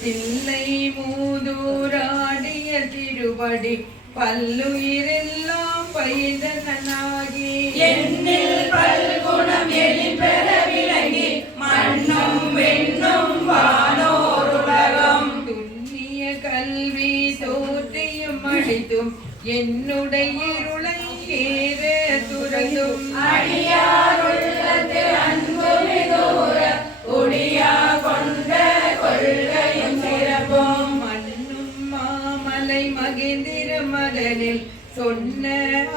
தில்லை மூதூராடிய திருவடி பல்லுயிரெல்லாம் பயிதனாகி எண்ணில் பல்குணம் எழிற்பெற விளங்கி மண்ணும் வெண்ணும் வானோருலகம் துண்ணிய கல்வி தோற்றியும் அழித்தும் என்னுடைய இருளை ஏற துறந்தும் அடியாருள்ளது அன்பு மிதூர ஒடியா கொண்ட கொள்கையும் சிறப்பும் மண்ணும் மாமலை மகேந்திர மகனில் சொன்ன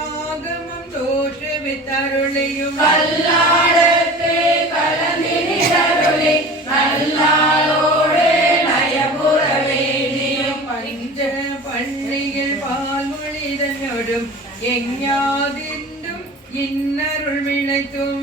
ஆகமம் தோற்றுவித்தருளையும் கல்லாடத்து கலந்தினிடருளி நல்லாளோடு நயபுற வேதியும் பஞ்ச பள்ளியில் பால்மொழிதனோடும் எஞ்ஞாதின்றும் இன்னருள் விளைத்தும்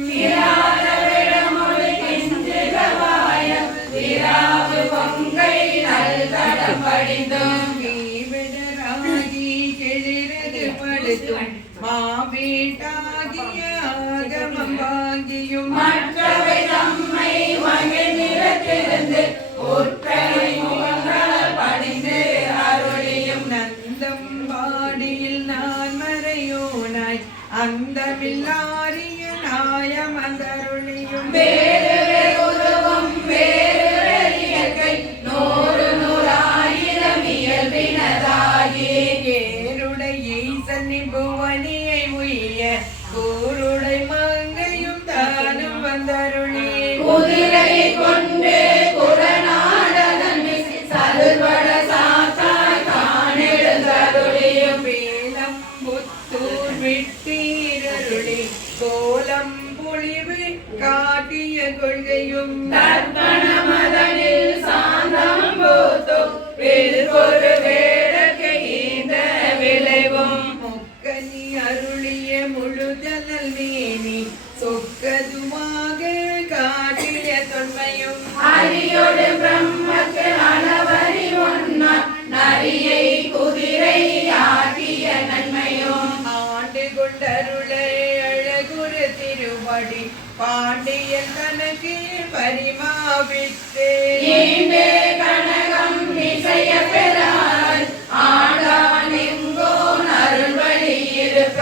மாவீட்டாகிய ஆகமம் வாங்கியும் மற்றவை தம்மை மகிழ்ந்திருந்து ஒற்றை முகங்கள் பணிந்து அருளியும் நந்தம் வாடியில் நான் மறையோனாய் அந்த மில்லாரிய நாயமந்தருளியும் வேறு உருவம் வேறு இயற்கை நூறு நூறாயிரம் இயல்பினதாகி ஏருடைய ஈசனி புவனியை உய்ய கூருடை மங்கையும் தானும் வந்தருளி குதிரை கொண்டு குரநாடகன் சதுர்பட சாத்தாய் காணெழுந்தருளியும் வேலம் புத்தூர் விட்டீரருளி கோலம் பொழிவு காட்டிய கொள்கையும் தர்ப்பண மதனில் சாந்தம் போத்து வில்பொரு வேடக்கு இந்த விளைவும் மொக்கனி அருளிய முழு ஜலல் மேனி சொக்கதுமாக காட்டிய தொன்மையும் அரியோடு பிரம்மக்கு அளவறி ஒன்னா நரியை குதிரை ஆகிய நன்மையும் ஆண்டு கொண்டருளை அழகுரு திருவடி பாண்டியன் தனக்கு பரிமாவித்து ஈண்டு கனகம் இசைய பெறால் ஆடான் எங்கோன் அருள்வழி இருப்ப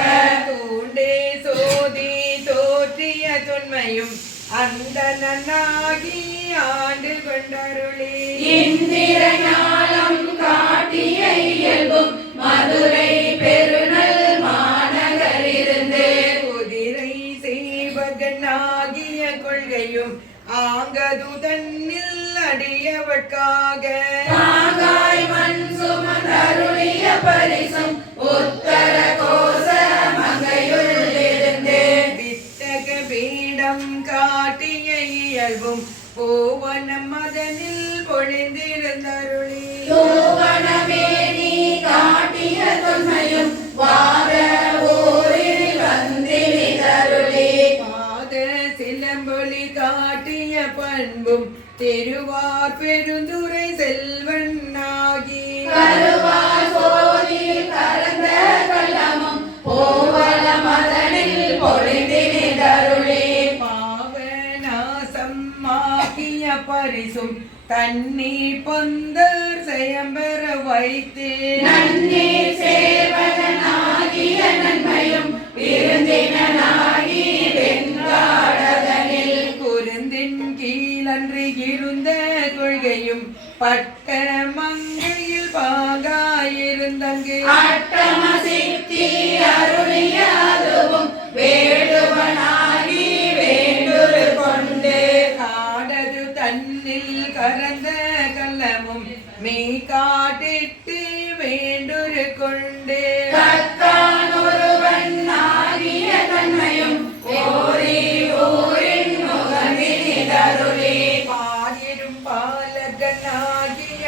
தூண்டே சோதி தோற்றிய தொன்மையும் அந்த நன்னாகி ஆண்டு கொண்டருளி இந்திர ஞானம் காட்டிய இயல்பும் மதுரை பெருநல் மாநகரிருந்து குதிரை சேவகனாகிய கொள்கையும் ஆங்கது தன்னில் அடியவட்காக ஆகாய் மண் சுமந்தருளிய பரிசும் உத்தர கோச மங்கையுள்ளிருந்து வித்தக பீடம் காட்டிய இயல்பும் போவன மதனில் பொழிந்திருந்தருளி தூவனமேனி காட்டிய தொன்மையும் வாத ஊரில் வந்திருளி பாத சிலம்பொலி காட்டிய பண்பும் திருவார் பெருந்துரை செல்வனாகி கருவாய் சோதில் கலந்த கள்ளமும் போவல மதனில் பொழிந்திருளி பாவநாசம் ஆக்கிய பரிசும் தண்ணீர் பொந்தர் செயம்பெற வைத்து நன்னீர் சேவகனாகிய நன்மையும் விருந்தினனாகி வெண்காடதனில் குருந்தின் கீழன்று இருந்த கொள்கையும் பட்ட மங்கையில் பாகாயிருந்தங்கு அட்டம சித்தி அருளிய அதுவும் வேடுவனாகி வேண்டுரு கொண்டு காடது தன்னில் கரந்த கள்ளமும் மே காட்டிட்டு வேண்டுரு கொண்டு கத்தான் ஒருவன் ஆகிய தன்மையும் ஓரி ஊரின் முகமினிதருளி பாயிரும் பாலகனாகிய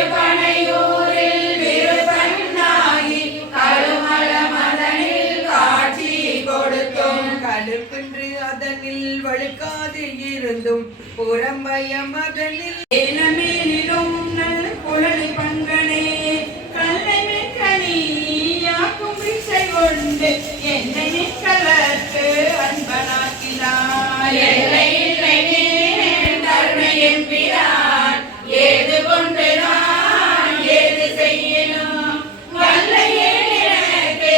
திருப்பனையூரில் விருப்பண்ணாகி கருமல மதனில் காட்சி கொடுத்தும் கடுப்பின்றி அதனில் வழுக்காது இருந்தும் புறம்பயம் அதனில் இளமேலிலும் நல் குழலி பங்கனே கல்லை மிக்கனி யாக்கும் பிச்சை கொண்டு என்னை கலர்க்கு அன்பனாக்கினாய் எல்லை இல்லை நீ கருணையின் பிரான் ஏது கொண்டு நான் ஏது செய்யணும் வல்லையே எனக்கு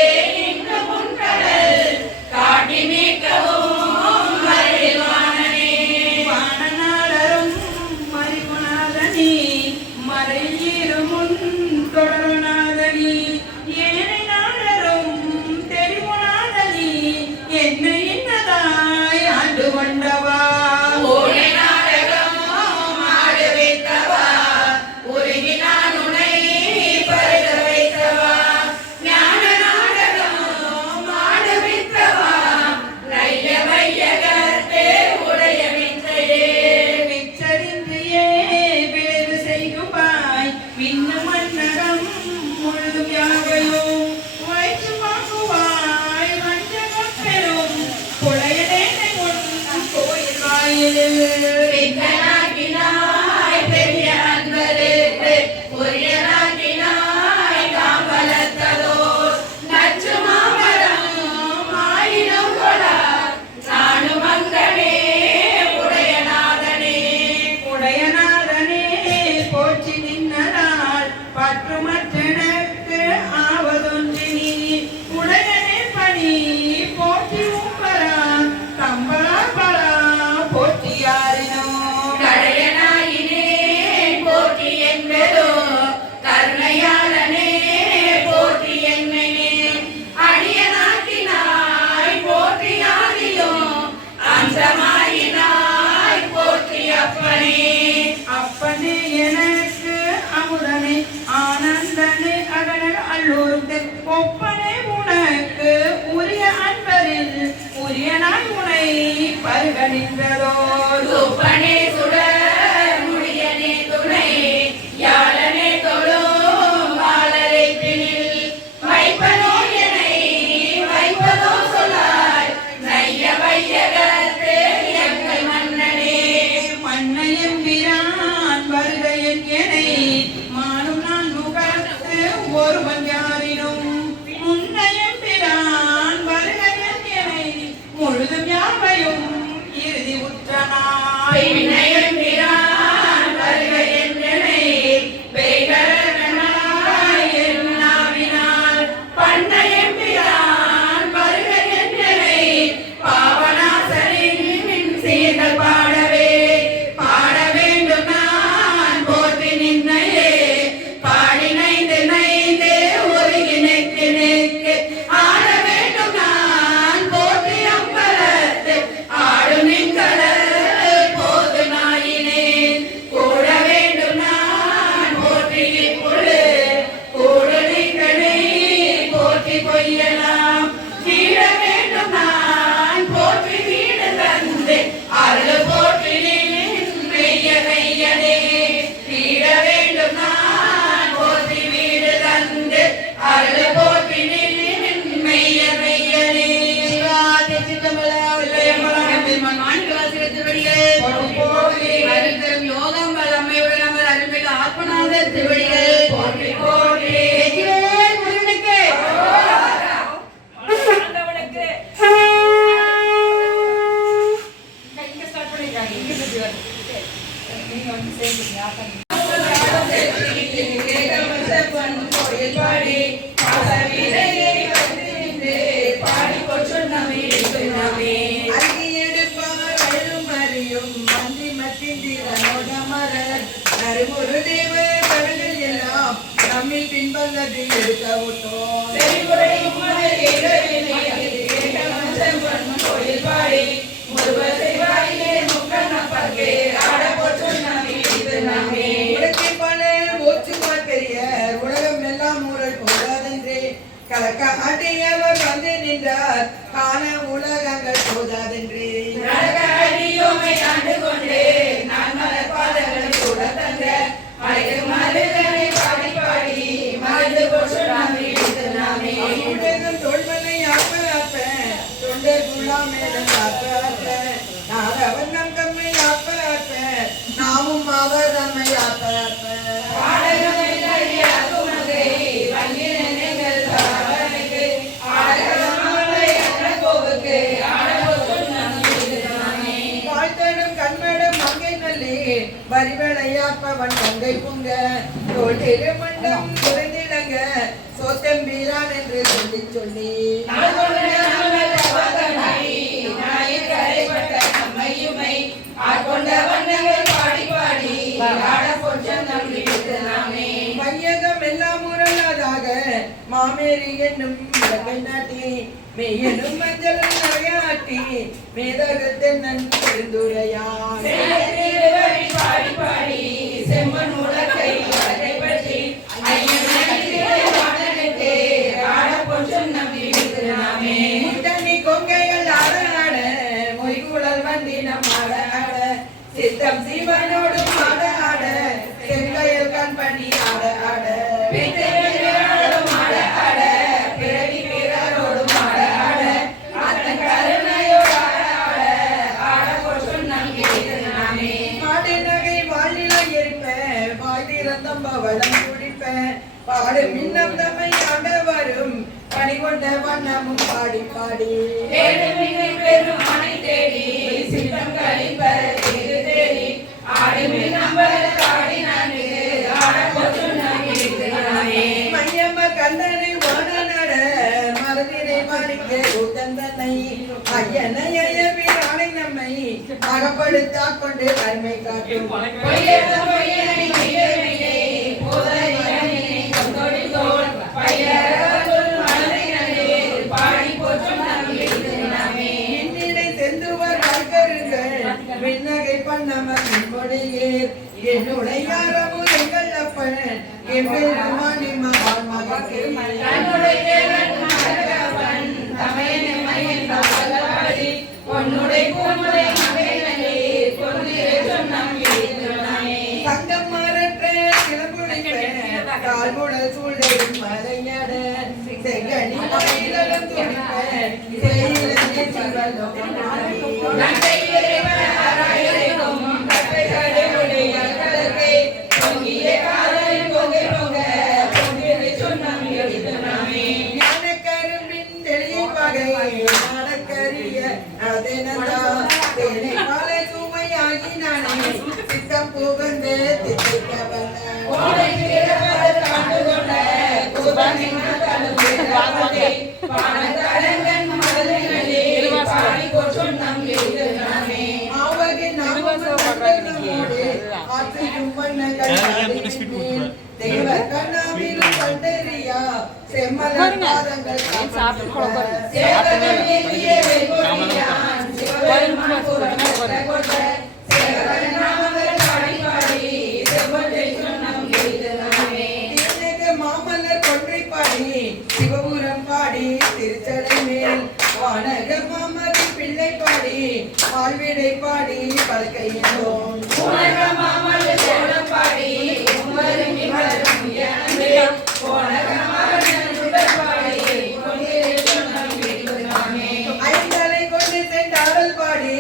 இங்கு முன்கடல் காட்டி மீட்கவும் மறைவானனே வானநாடரும் மறிமுனாதனி மறையிருமுன் தொடருநாதனி ஏனை நாடரும் தெரிமுனாதனி என்னை இன்னதாய் ஆண்டு கொண்டவா ஓனை நாடகம் ஆடு வைத்தவா உருகி நான் உனை பருக வைத்தவா ஞான நாடகம் ஆடு வைத்தவா நைய வையகத்தே உடைய வித்தையே விச்சரிந்தியே விளைவு செய்குவாய் விண்ணு மன்னகம் முழுதும் யாவையும் உழைத்து வாங்குவாய் வஞ்சகம் பெறும் புலையனேனை உன் கோயில் வாயிலில் வித்தனாக்கினாய் பெரிய அன்பருக்கு உரியனாக்கினாய் காம்பலத்ததோர் நச்சு மாமரம் ஆயிரம் கொடா நானும் அங்கனே உடையநாதனே உடையநாதனே போற்றி நின்னதால் பற்றுமற்றனக்கு ஆவதொன்றினி உடையனே பணி போற்றி உம்பரா கம்பளா பலா போற்றி யாரினோ கடையனாயினே போற்றி என்பதோ கருணையாளனே போற்றி என்னையே அடியனாக்கினாய் போற்றி ஆதியோ அம்சமாயினாய் போற்றி அப்பனே அப்பனே எனக்கு அமுதனே ஆனந்தனே அகன அல்லூரும் ஒப்பனே உனக்கு உரிய அன்பரில் உரியனாய் உனை பருக நின்றதோ சுப்பனே சுடர் முடியனே துணை யாழனே தொழும் வாழரை பிணில் வைப்பனோ என்னை வைப்பதோ சொல்லாய் நைய வையகத்தே எங்கள் மன்னனே மன்னையும் பிரான் வருகையன் எனை மானும் நான் முகத்து ஒருவன் யாரினும் முன்னையும் பிரான் வருகையன் எனை முழுதும் யாவையும் இறுதி உற்றனாய் பின்னையும் பிரான் வருகையன் எனை பெய்கரனாய் என்னாவினால் பண்ணையும் பிரான் வருகையன் எனை பாவநாசனின் சீர்கள் பாடவே பாட வேண்டும் நான் போற்றி நின்னையே பாடி நைந்து நைந்து ஒருகி நெக்கு நெக்கு ஆட வேண்டும் நான் போற்றி அம்பலத்து ஆடும் நின்கடல் போது நாயினேன் கூட வேண்டும் நான் போற்றி இப்பொழு கூட நின்கனை போற்றி பொய்யலாம் வீட வேண்டும் நான் போற்றி வீடு தந்து அருள் போற்றி மெய்ய மெய்யனே வீட வேண்டும் நான் போற்றி வீடு தந்து அருள் போற்றி மெய்ய மெய்யனே யோகம் வல்லமையுடன் நமது அருள்மிகு ஆத்மநாதர் திருவடிகள் போற்றி போற்றி முருகனுக்கு ஆண்டவனுக்கு இங்க ஸ்டார்ட் பண்ணிருக்காங்க இங்க பத்தி வருது நீங்க வந்து சேர்ந்துங்க கோயில் பாடி பாடி கொச்சுண்ணமே அங்கியெடுப்பார் அழும் அறியும் மந்தி மத்திந்திரனோடமரர் நறுமுரு தேவர் கடல்கள் எல்லாம் நம்மில் பின்பல்லது எடுக்க விட்டோம் கோயில் பாடி முருகர் செய்வாயிலே முக்கண்ணப்பர்க்கே ஆட போச்சுண்ணமே உலகை பல ஓச்சுமார் பெரியர் உலகம் எல்லாம் ஊரல் போதாதென்றே கலக்க ஆட்டியவர் வந்து நின்றார் காண உலகங்கள் போதாதென்றே ஆண்டு கொண்டே நான் மலர் பாதங்களை கூட தந்த மலைக்கு மருகனை அவன் கங்கை பொங்க தோல் திருமண்டம் குறைந்திலங்க சோத்தம்பீரான் என்று சொல்லி சொல்லி மையகம் எல்லாம் முரணாதாக மாமேரி என்னும் விளக்கை நாட்டி மெய்யனும் மஞ்சளும் நிறையாட்டி மேதகத்தின் நன்கு பெருந்துரையான் முட்டணி கொங்கைகள் ஆட ஆட மொய்குழல் வண்டினம் ஆட ஆட சித்தம் சிவனோடு ஆட ஆட செங்கையில் கண் பண்ணி ஆட ஆட வளம் குடிப்பேன் பாடு மின்னம் தம்மை ஆட வரும் பணி கொண்ட வண்ணமும் பாடி பாடி மையம்ம கண்ணனை வான நட மருதினை மாணிக்க கூத்தந்தனை ஐயனை ஐயவிரானை நம்மை அகப்படுத்தாக் கொண்டு அருமை காட்டும் விண்ணகை பண்ணமொழியேர் என்னுடைய யாரமும் எங்கள் அப்பன் எம்பெருமானி மகான் மகே தங்கம் மாறற்ற கிளம்புடைப்ப கால்முடல் சூழலும் மலையட செங்கனி மயிலும் துடிப்பேன் சித்தம் புகழ்ந்து மாமல்லர் கொன்றை பாடி சிவபுரம் பாடி திருச்சடை மேல் வானக மாமதி பிள்ளை பாடி வாழ்விடை பாடி பல்கையிலோம் ஐந்தலை கொண்டு சென்றாடல் பாடி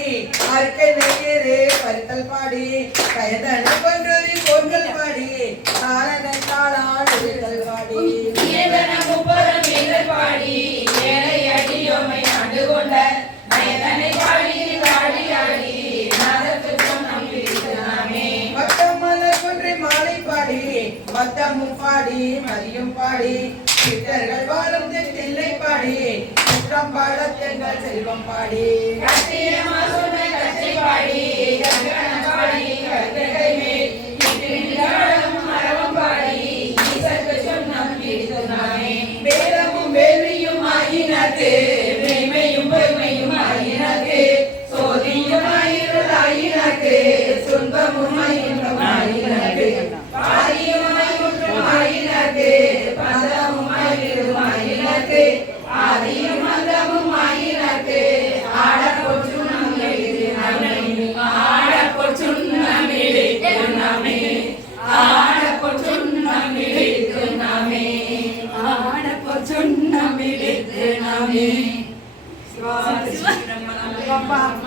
அறுக்கை நெய்யரே பருத்தல் பாடி கயதனை கொன்றொரு பொங்கல் பாடி நாரண காளான் உயிர்கள் பாடி மத்தமலர் கொன்றை மாலை பாடி மத்தமும் பாடி மதியும் பாடி சித்தர்கள் வாழும் தென்னை பாடி குற்றம் பாட தெங்கள் செல்வம் பாடி வேதமும் வேள்வியும் ஆயினது மெய்மையும் பொய்மையும் ஆயினது சோதியும் ஆயிரல் ஆயினது துன்பமும் ஆயிரம் ஆயினது பாரியும் ஆயுற்றும் ஆயினது பந்தமும் ஆயிரம் ஆயினது ஆதியும் அந்தமும் ஆயினது ஆடப்பொற்றும்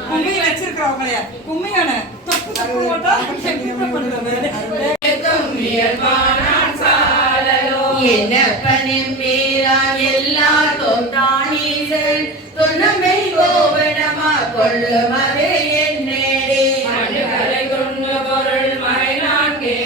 கும்மி வச்சிருக்கிறவங்களே கும்மியான தொப்பு தொப்பு போட்டா என்னப்பனின் பேரான் எல்லாரும் தானீசன் தொன்னமை கோவனமா கொள்ளுமதே என்னேடே மனுகரை கொண்டு பொருள் மயிலாக்கே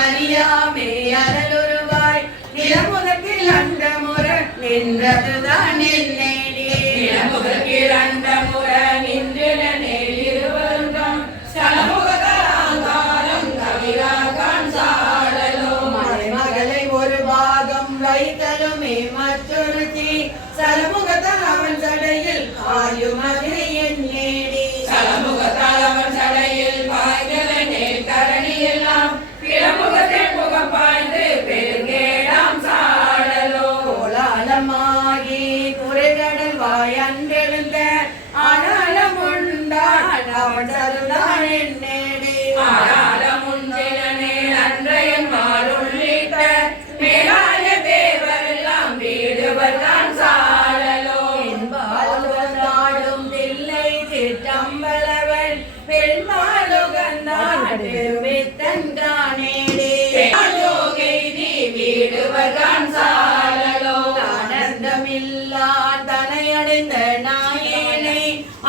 அறியாமே அனலுருவாய் நிலமுகத்தில் அண்டமுற நின்றதுதான் என்னேடி நிலமுகத்தில் அண்டமுற நின்று நேரிருவருகம் சலமுகதலாங்காரம் கவிராகான் சாடலோ மலைமகளை ஒரு பாகம் வைத்தலுமே மற்றொருத்தி சலமுகத்தால் அவன் சடையில் ஆயுமது என்னேடி சலமுகத்தால் அவன் சடையில் பாய்தல நேர் தரணி எல்லாம் பிறமுகத்தில் முகம் பாய்ந்து பெருங்கேடாம் சாடலோ கோலாலமாகி குறைகடல் வாய் அன்றெழுந்த ஆனாலம் உண்டான் அவன் சருதான் என்னேடி ஆனாலம் உண்டினே அன்றையன் மாளுள்ளிட்ட மேலாய தேவரெல்லாம் வீடுவர்தான் சாடலோ என்பாலும் தில்லை சிற்றம்பலவன் பெண்மாளுகந்தான் பெருமித்தன் காணேடி யோகெய்தி வீடுவர்தான் சாடலோ ஆனந்தமில்லான் தனையடைந்த நாயேனை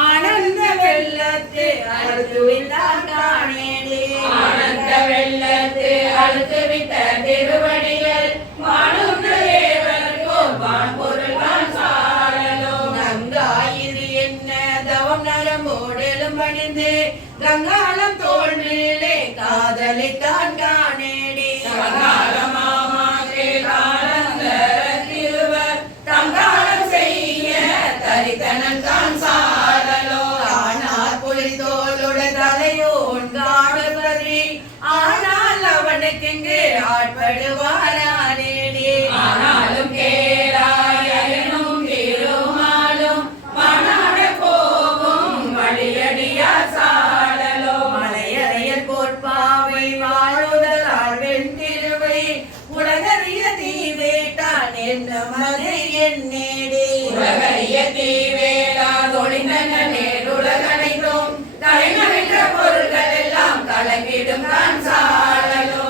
ஆனந்த வெள்ளத்து அறுத்துவிட்டான் காணேடி ஆனந்த வெள்ளத்து அழுத்துவிட்ட திருவடிகள் மானுந்த தேவர்கோர் வான்பொருள்தான் சாடலோ நங்காயிரு என்ன தவம் நரம்போடெலும் பணிந்து கங்காளம் தோல் மேலே காதலித்தான் காணேடி சகாலமாமாதே காலந்தர திருவர் தங்காலம் செய்ய தரித்தனன் தான் சாடலோ ஆனார் புலி தோளுட தலையோன் காடுபதி ஆனால் அவனுக்கு ஆட்படுவாரானேடி ஆனாலும் கேளாயனும் திருமாலும் மனாட போகும் வழியடியார் சாடலோ மலையறையர் கோட்பாவை வாழுதலால் வெண்திருவை உலகறிய தீவேட்டான் என்ன மலை என்னேடி உலகறிய தீவேலா தொழிந்தன நேருலகனைத்தும் தலைநகன்ற பொருள்கள் எல்லாம் கலங்கிடும் தான் சாடலோ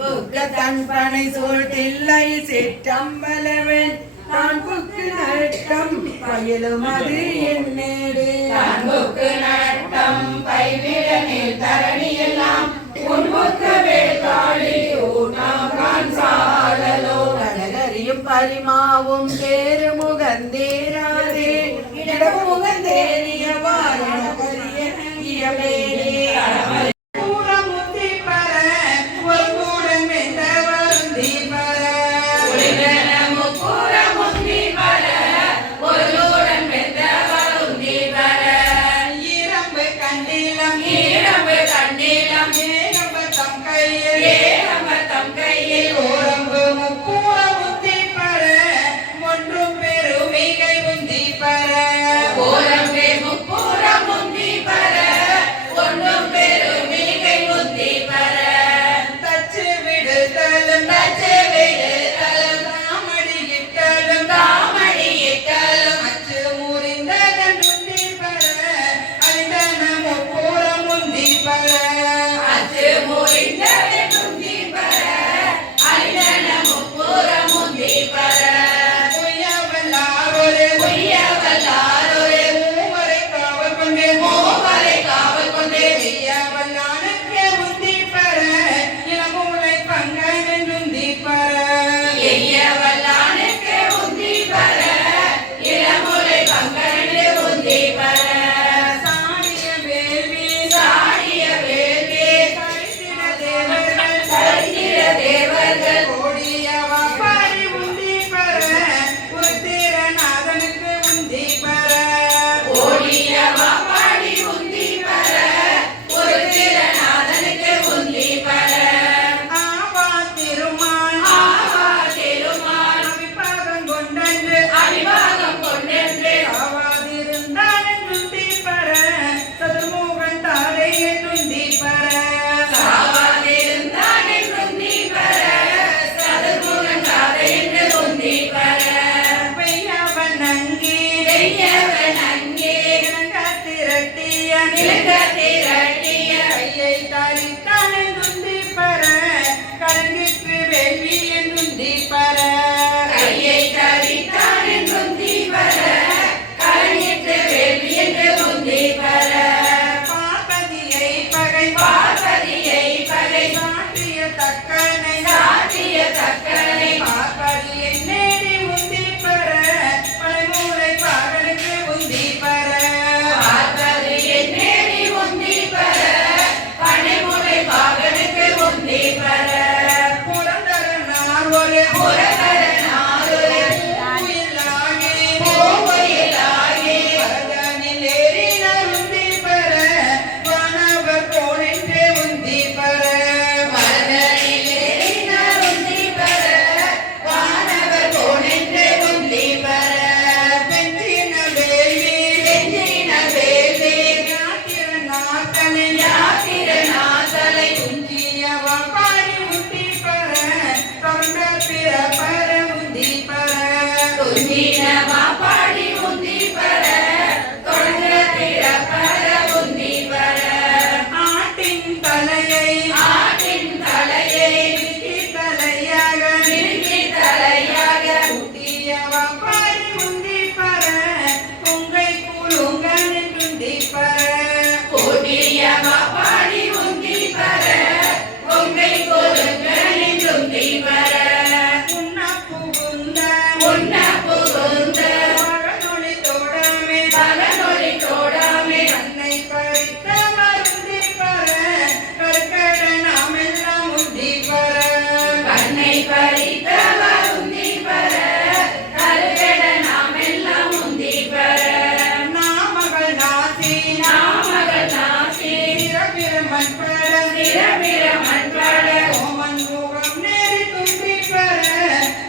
புக்க தன் பனை சூழ் தில்லை சிற்றம்பலவன் தான் புக்கு நட்டம் பயிலும் அது என்னேடி அன்புக்கு நட்டம் பைவிடனில் தரணி எல்லாம் உன்புக்கு வேட்டாளி ஊனாகான் சாடலோ கடலறியும் பரிமாவும் தேரு முகந்தேராதே இடமுகந்தேறியவாறு கையில் ஓரம்பு முக்கூற முத்தி பர ஒன்றும் பெருமிகை உந்தி தக்கனை பார்ப்பது என்னேடி உந்தி பெற பனைமூலை பாகனுக்கு உந்தி பெற பார்ப்பது என்னேடி உந்தி பெற பனைமூலை பாகனுக்கு உந்தி பெற புரந்தரனார் ஒரு புரந்தரனார் ஒரு பூங்குயிலாகி பரதனில் ஏறினார் உந்தி பெற வானவர் போனின்றே உந்தி பெற பரதனில் ஏறினார் உந்தி பெற வானவர் போனின்றே உந்தி பெற வெஞ்சின வேலி யாத்திரநாதனை குஞ்சியவா பாடி உந்தி பெற தொண்ட பிறப்பர உந்தி பெற குஞ்சினவா பாடி உந்தி பெற தொண்ட பிறப்பர உந்தி பெற ஆட்டின் தலையை விரிக்கி தலையாக குட்டியவா பாடி உந்தி பெற கொங்கை குலுங்கனின் உந்தி பெற குட்டியவா பாடி உந்தி பெற கொங்கை குலுங்கனின் உந்தி பெற உண்ண புகுந்த மகனொளி தோடாமே அன்னை பறித்த மருந்தி பெற கற்கட நாமெல்லாம் உந்தி பெற கண்ணை பறித்த மருந்தி பெற கற்கட நாமெல்லாம் உந்தி பெற நாமகள் நாசி சிறபிரமன் பட ஓமன் முகம் நேரி தும்பி பெற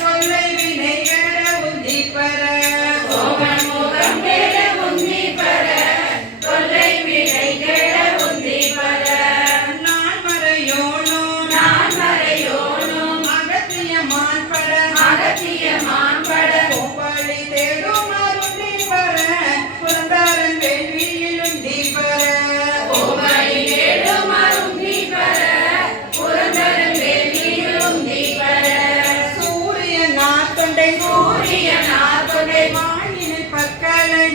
தொல்லை வினைகட உந்தி பெற ஓமன் முகம் நேர உந்தி பெற தொல்லை வினைகட உந்தி பெற நான் மறையோனும் அகத்தியமான் பட கோபாலி தேடும் அருந்தி பெற புரந்தாரன் வேள்வியில் உந்தி பெற கோபாலி தேடும் அருந்தி பெற புரந்தாரன் வேள்வியில் உந்தி பெற சூரியனார் தொண்டை வாயினில் பற்களை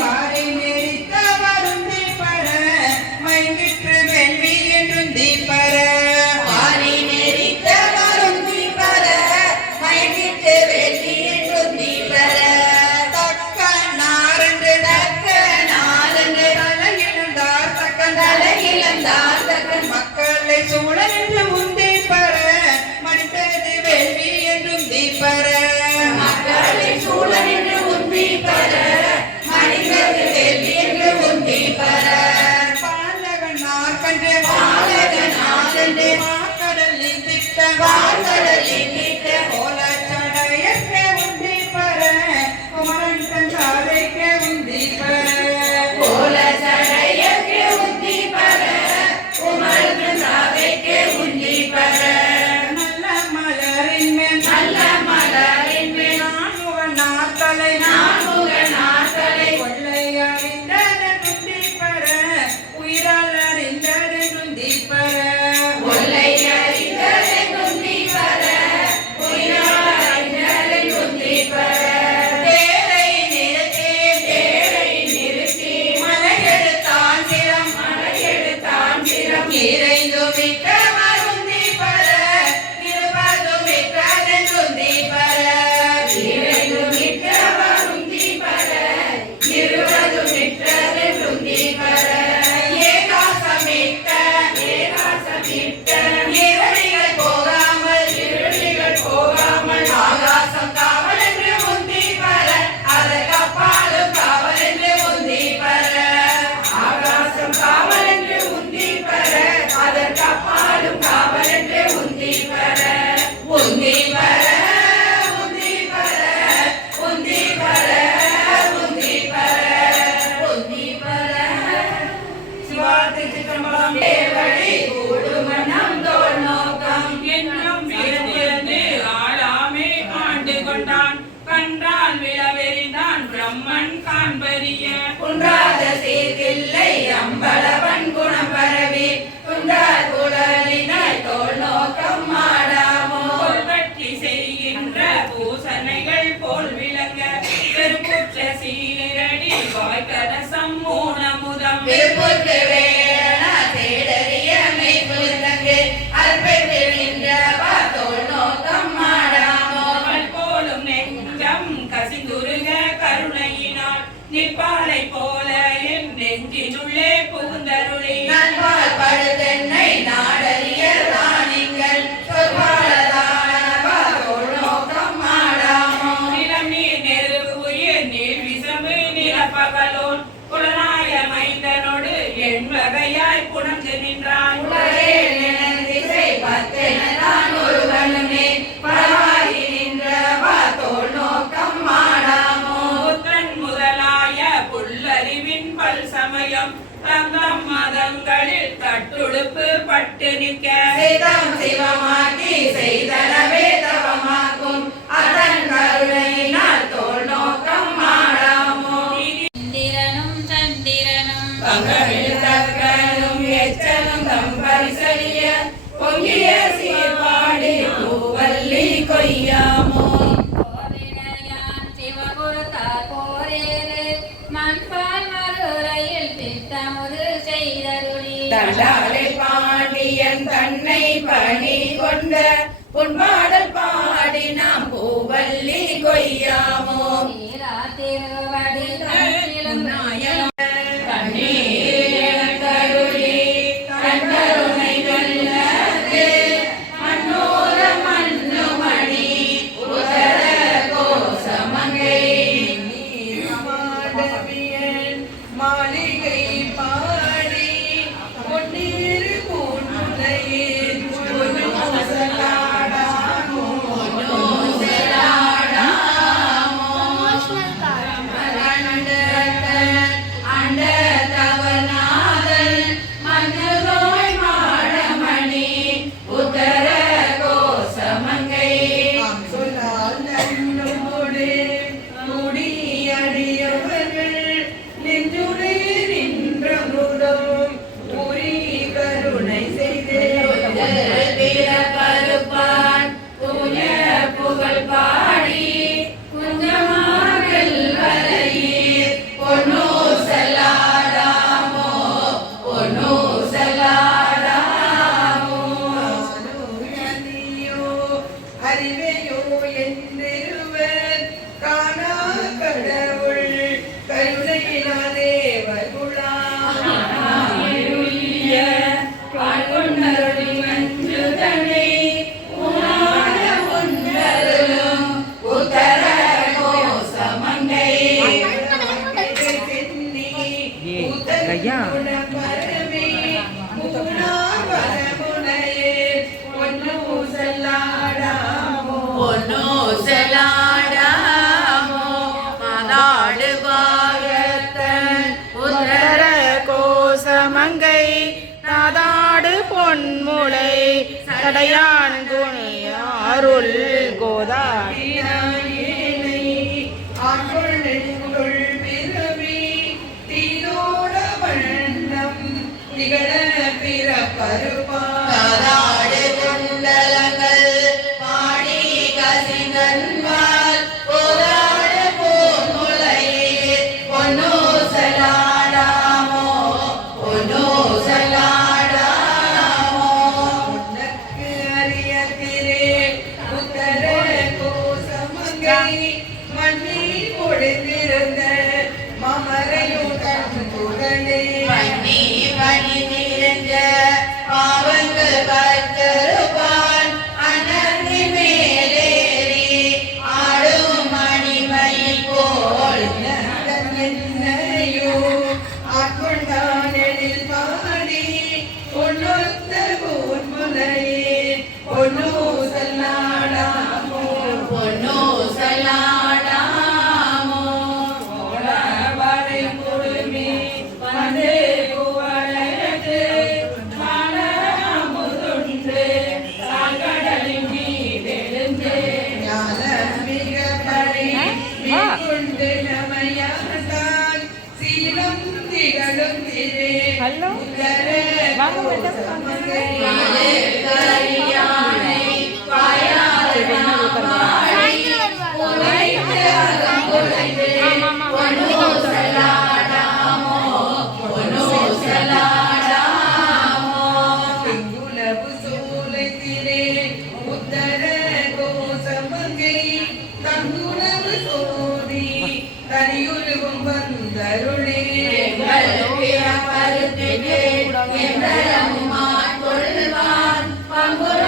வாரை நெறித்த வருந்தி பெற மயங்கிற்று வேள்வி என்றுந்தி பெற வாரி நெறித்த வருந்தி பெற மயங்கிற்று வேள்வி என்றுந்தி பெற தக்க நாரன்று தலையிழந்தார் தக்கன் மக்களை சூழ நின்று உந்தி பெற மனிதது வேள்வி என்றுந்தி பெற மக்களை சூழ நின்று உந்தி பெற மனிதது வேள்வி என்று உந்தி பெற பாலகனார் கன்று மாக்கடலில் திட்ட கோலச்சடையற்ற உந்தி பெற குமரன் தன் சாலைக்க உந்தி பெற கோலச்சடையற்ற உந்தி பெற குமரன் தன் சாலைக்க உந்தி பெற நல்ல மலரின் மேல் நான்முகனார் தலை கொள்ளை அறிந்தது உந்தி பெற உயிரால் அறிந்தது உந்தி பெற கொள்ளை அறிந்தது உந்தி விட்டு நிற்க சிதம் சிவமாக்கி செய்தனவே தவமாக்கும் அதன் கருணையினால் தோல் நோக்கம் மாறாமோ இந்திரனும் சந்திரனும் பங்களில் தக்கனும் எச்சனும் தம்பரிசலிய பொங்கிய சீர்பாடி பூவல்லி கொய்யாமோ கோவிலையான் சிவகுருத்தார் போரேறு மண்பால் மதுரையில் திட்டமுது செய்தருளி தண்டாளை பாண்டியன் தன்னை பணி கொண்ட புன்பாடல் பாடி நாம் பூவல்லி கொய்யாமோ நீரா திருவடி தன்னிலும் கண்ணீர் கருளி கண்கருணை வெல்லது மண்ணோர மண்ணுமணி உதர கோசமங்கை மாடவியன் மாளிகை பாடி பொன்னீர் பூண்டுலையில் பொன்னோசலாடாமோ அண்ட தவநாதன் மன்னதோய் மாடமணி உதர கோசமங்கை சொல்லால் நன்னோடு குடியடியவர்கள் நெஞ்சுடை நின்றமுதம் உரி கருணை செய்து பருப்பான் தூய புகழ் பாடி குஞ்சமாகல் வரையில் பொன்னோ செல்லாடாமோ பொன்னோ செல்லாடாமோ நதியோ அறிவையோ என்றிருவர் காணா கடவுள் கருணையினாலே வருகுளாம் பால்கொண்டருளி மஞ்சுதனை உணாத உண்டருளும் உத்தர கோசமங்கை பரமே மூணார் வரமுனையே பொன்னோ செல்லாடாமோ பொன்னோ செல்லாடாமோ மலாடு பாகத்தன் உத்தர கோசமங்கை நாதாடு பொன்முளை சடையான் குணியாருள் கோதாடி காதாடு குண்டலங்கள் பாடி கசிந்தன்பால் போதாடு பூமுலையில் பொன்னோ செல்லாடாமோ பொன்னோ செல்லாடாமோ உனக்கு அறிய திரே உத்தர கோசமங்கை மண்ணி பொழுந்திருந்த மமரையும் தன் புகழே பண்ணி பணி நிறைஞ்ச பாவங்கள் கத்தருப்பான் அனர்த்தி மேலேறி ஆடும் மணிமயில் போல் என்னையோ ஆட்கொண்டான் எழில் பாடி பொன்னொத்த பூன்முலையில் பொன்னோ செல்லாடாமோ பொன்னோ செல்லாடாமோ வரை குழுமி வந்து குவளையத்து மலமுதுண்டு சாங்கடலின் மீதெழுந்து ஞானமிக பரி கொண்டு நமையாண்டான் சீலம் திகழும் திரு கரியானை பாயாறு பொன்னோ செல்லாடாமோ பொன்னோ செல்லாடாமோ செங்குலவு சோலைத்திலே உத்தர கோசமங்கை தங்குலவு சோதி தனியுருவும் வந்தருளே கொள்வான் பங்குர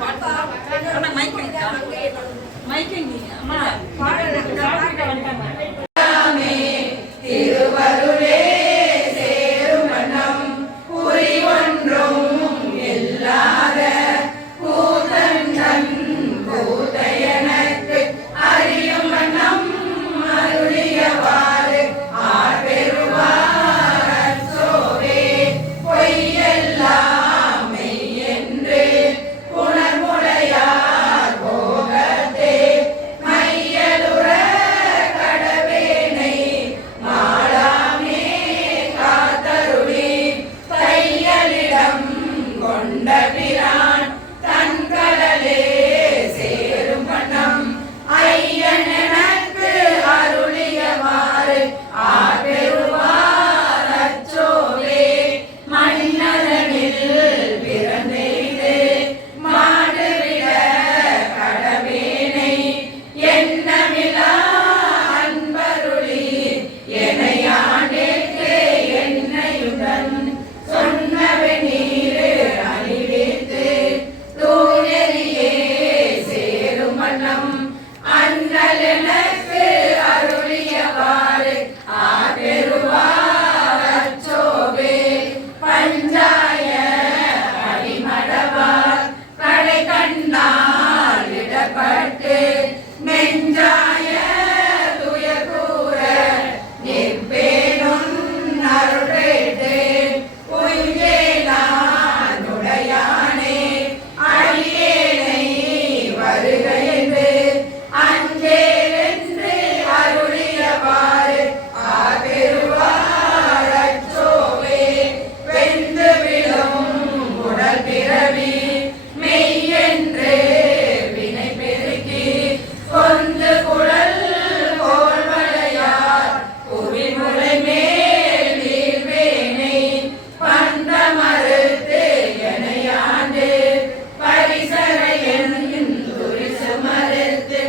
அம்மா மைக்கிங் அம்மா வந்துட்டாங்க. திருவருளே சேரும் வண்ணம் குறி ஒன்றும் இல்லாத கூத்தன் கூத்தையனக்கு அறியும் வண்ணம் அருளியவாறு ஆர்பெருவார் அச்சோவே பொய்யெல்லாம் மெய்யென்று புணர்முடையார் போகத்தே மையலுற கடவேனை மாளாமே காத்தருளி தையலிடம் கொண்ட பிரான் தன் கடலே சேரும் வண்ணம் ஐயன் எனக்கு அருளியவாறு ஆர்பெருவார் அச்சோவே மன்னரனில் பிறந்தெய்து மாடுவிட கடவேனை என்னமிலா அன்பருளி எனையாண்டிற்கு என்னையுடன் சொன்னவை நீரு அணிவித்து தூயரியே சேரும் வண்ணம் அண்ணல் எனக்கு அருளியவாறு ஆபெருவார் அச்சோவே பஞ்சாய அடிமடவார் கடை கண்ணால் இடப்பட்டு நெஞ்சாய துயர் கூற நிற்பேனும் அருளேட்டு உய்யேனானுடையானே அடியேனை வருக என்று அஞ்சேலென்று அருளியவாறு ஆபெருவார் அச்சோவே வெந்து விழும் உடல் பிறவி மெய்யென்று வினை பெருக்கி கொந்து குழல் கோல்வளையார் புவிமுலை மேல் வீழ்வேனை பந்த மறுத்து எனையாண்டு பரிசரையன் துரிசு மறுத்து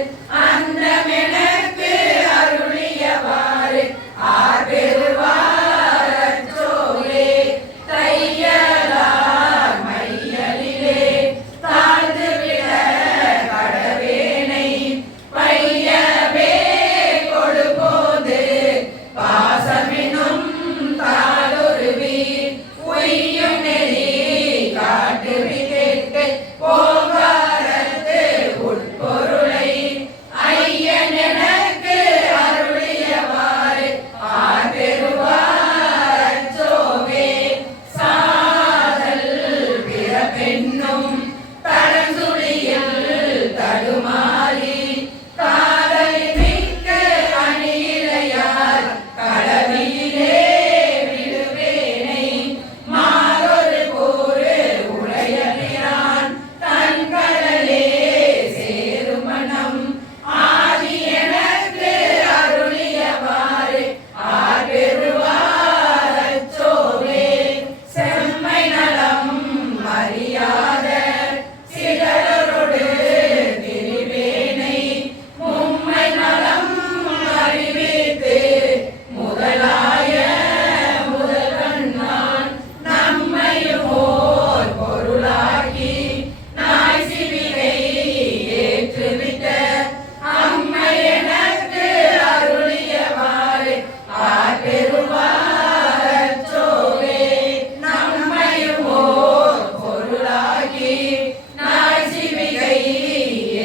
அந்தமெனக்கு அருளியவாறு ஆர்பெருவார் அச்சோவே தையலார் மையலிலே தாழ்ந்து விட கடவேனை பையவே கொடுபோது பாசமினும் தாளுருவி உய்யும் நெறி காட்டுவி கேட்டு போகாரத்து உட்பொருளை ஐயன் எனக்கு அருளியவாறு ஆர்பெருவார் அச்சோவே சாதல் பிறப்பென்னும் தடங்குழியில் தடுமாறி காதலி மிக்க அணியிலையார் களவியிலே விழுவேனை மாறொரு கூறு உடைய பிரான் தன் கடலே சேரும் மனம் ஆதி எனக்கு அருளியவாறு ஆர்பெருவார் அச்சோவே செம்மை நலம் அறியாத சிலரொடு திரிவேனை மும்மை நலம் அறிவித்து முதலாய முதல்வன் நான் நம்மையும் ஓர் பொருளாக்கி நாய் சிவிகை ஏற்றுவிட்ட அம்மை எனக்கு அருளியவாறு ஆர்பெருவார் அச்சோவே நம்மையும் ஓர் பொருளாகி நாய் சிவிகை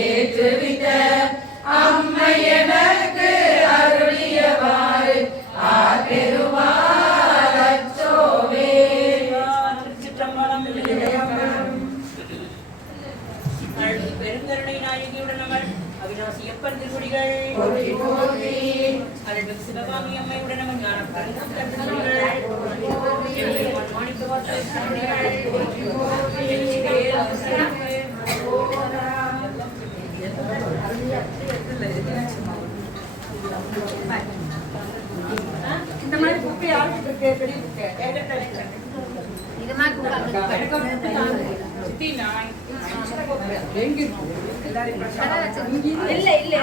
ஏற்றுவித்த அம்மை எனக்கு அருளியவாறு ஆர்பெருவார் அச்சோவே பெருங்கருணை நாயகியுடன் அமர் அவிநாசி அப்பன் திருவடிகள் போற்றி போற்றி அருள்மிகு சிவகாமி அம்மையுடன் அமர் ஞான திருவடிகள் மாணிக்க வாசகர் இந்த மாதிரி புக்கு யாருக்கு இருக்கு பெரிய புக்கு இது மாதிரி சித்தி நான் இல்ல இல்ல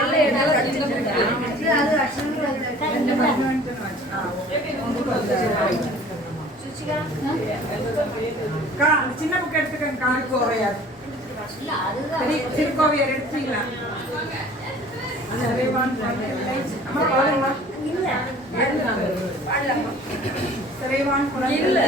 சின்ன புக்கு எடுத்துக்கங்க காணிக்கு வரையாது இல்ல அதுதான் திருக்கோவியர் எடுத்தீங்களா அம்மா பாருங்களா சிறைவான் இல்ல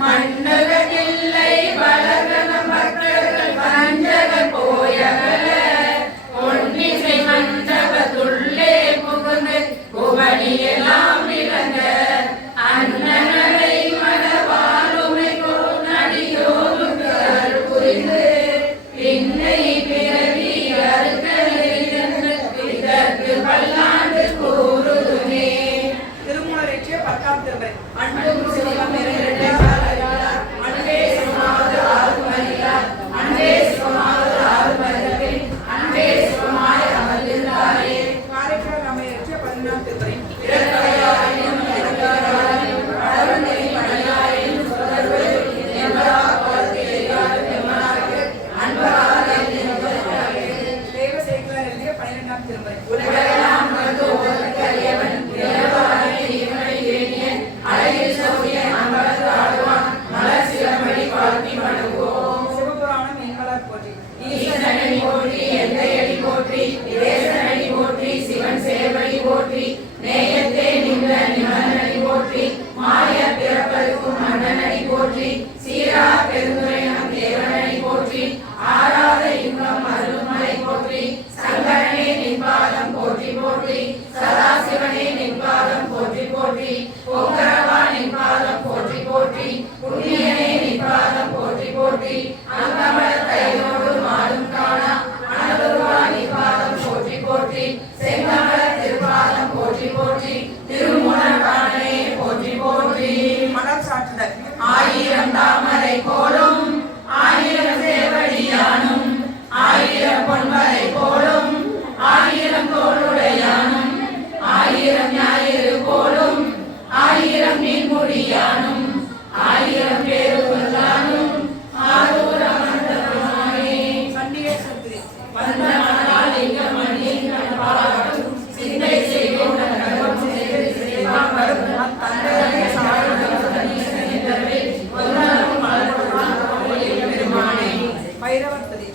மன்னகதில்லை பலகன மக்கள் வஞ்சகர் போயகல பொன்னிசை மண்டபத்துள்ளே புகுந்து புவனியெல்லாம் விளங்க அண்ணனரை மனவாளுமை கோநடியோடு அருள் புரிந்து பின்னை பிறவி அருகலிருந்து இதற்கு பல்லாண்டு கூறுதுமே. திருமூலரைச்சிய 10ஆம் திருமுறை. அன்பும் சிவம் நிறைந்த அன்பே சிவமாவது ஆறுமறியார் அன்பே சிவமாவது ஆறுமறியபின் அன்பே சிவமாய் அமர்ந்திருந்தாரே. காரைக்கால் ராமையரைச்சிய 11ஆம் திருமுறை. இரக்கரையாயினும் இரக்காராயினும் அருள்நெறி மணியாயினும் சுடர்வெளி என்பதால் பார்த்து எரியாரும் எம்மனாருக்கு அன்பராக இருக்கிறாரே. தேவசேகரர் எழுதிய 12ஆம் திருமுறை. உலகெல்லாம் வந்து ஓதற்கு அறியவன் இறைவனை இவனை ஏனியன் அழகில் சௌரியன் அம்பலத்து ஆடுவான் மலர் சிலம்படி வாழ்த்தி வணங்குவோம். சிவபுராணம் என்மலர் போற்றி. ஈசனடி போற்றி எந்தையடி போற்றி தேசனடி போற்றி சிவன் சேவடி போற்றி நேயத்தே நின்ற நிமலனடி போற்றி மாய பிறப்பருக்கும் மன்னனடி போற்றி சீரா பெருந்துரை நம் தேவனடி போற்றி ஆராத இன்பம் அருள்மலை போற்றி சங்கரனே நின்பாதம் போற்றி போற்றி சதாசிவனே நின்பாதம் போற்றி போற்றி பொங்கரவா நின்பாதம் போற்றி போற்றி புண்ணியனே நின்பாதம் போற்றி போற்றி அங்கமல தைரோடு மாடும் காணா அனதுருவா நின்பாதம் போற்றி போற்றி செங்கமல திருப்பாதம் போற்றி போற்றி திருமுனகானே போற்றி போற்றி. மலர் சாற்றுதல். ஆயிரம் தாமரை போலும் ஆயிரம் சேவடியானும் ஆயிரம் பொன்மலை போலும் ஆயிரம் தோளுடையானும் ஆயிரம் ஞாயிறு போலும் ஆயிரம் நீர்முடியானும் ஆயிரம் பேருவல்லானும் ஆரூரம் மண்டபமானே. சண்டிகை சத்துரி. வந்த மணால் லிங்கமணியின் பாராட்டும் சிந்தை செய்வோம் நகரம் செய்து செய்வாம் வரும் அத்தந்தரை பைரவர்பதி.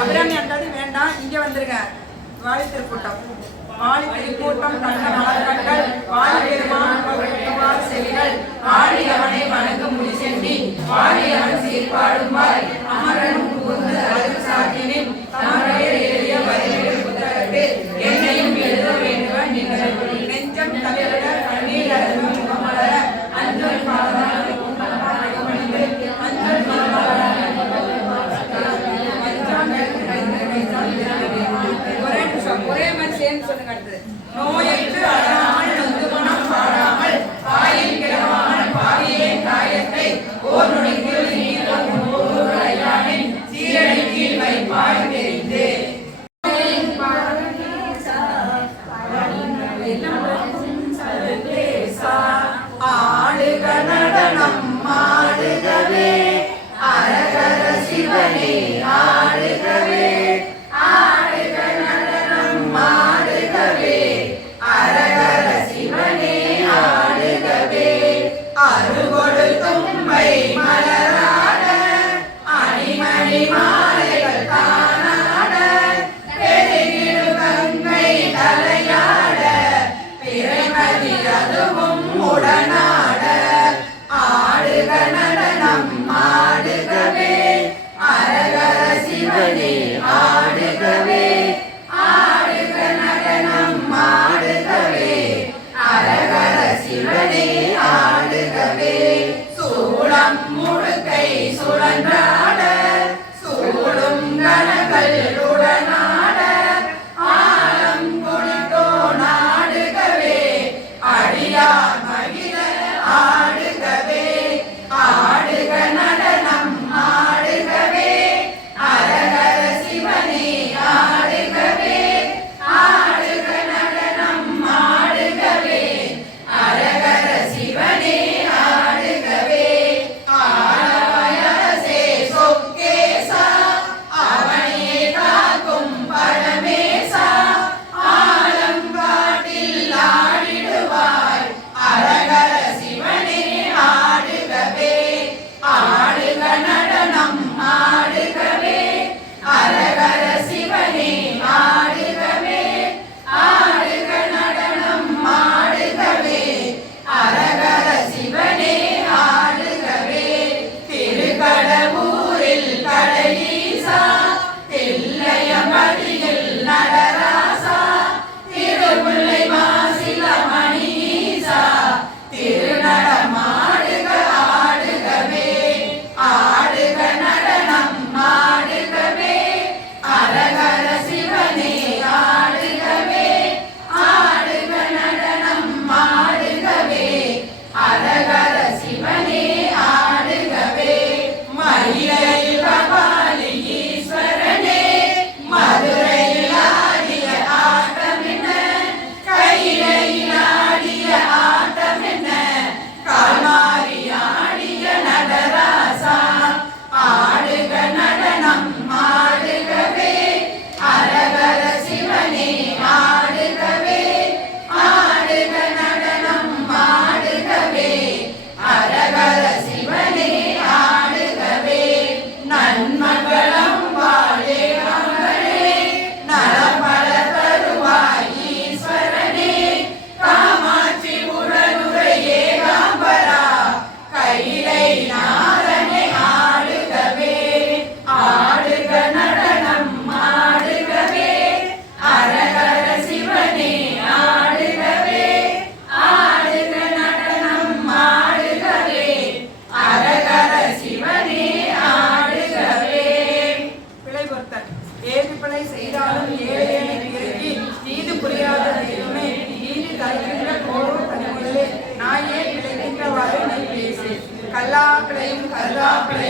அபிராமி அண்டாதி வேண்டாம், இங்க வந்துருங்க. வாழி திருக்கூட்டம். வாழி திருக்கூட்டம் கண்ட மலர்கள் வாழி பெருமான் செவிகள் வாழி அவனை வணங்க முடி சென்றி வாழி அவன் சீர்பாடும்பாய் அமரன் புகுந்து அருள் சாட்டினின் தமரையர் எழுதிய பதினேழு புத்தகத்தில் என்னையும் எழுத வேண்டுவன் நீங்கள் நெஞ்சம் தலைவிட கண்ணீர் அருளும் முகமலர அஞ்சல் பாதம் ஒரே நிமிஷம், ஒரே மாதிரி சேர்ந்து சொல்லுங்க. அடுத்தது நோயற்று அழாமல் நொந்து மனம் பாடாமல் பாயில் கிடவாமல் பாவியே காயத்தை ஓர் நொடிக்குள் நீர் காப்பிளை